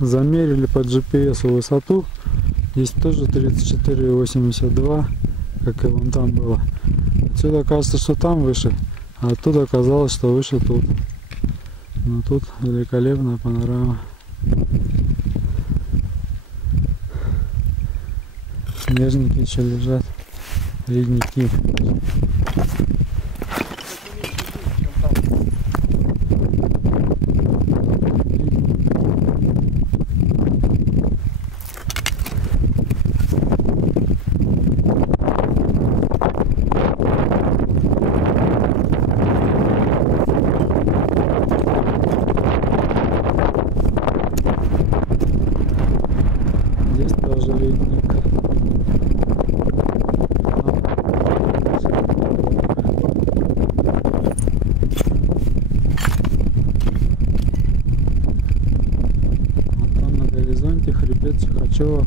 Замерили по GPS высоту. Здесь тоже 34,82, как и вон там было. Отсюда кажется, что там выше, а оттуда оказалось, что выше тут. Но тут великолепная панорама. Снежники еще лежат, ледники. Здесь тоже ледник. Вот там на горизонте хребет Чихачева.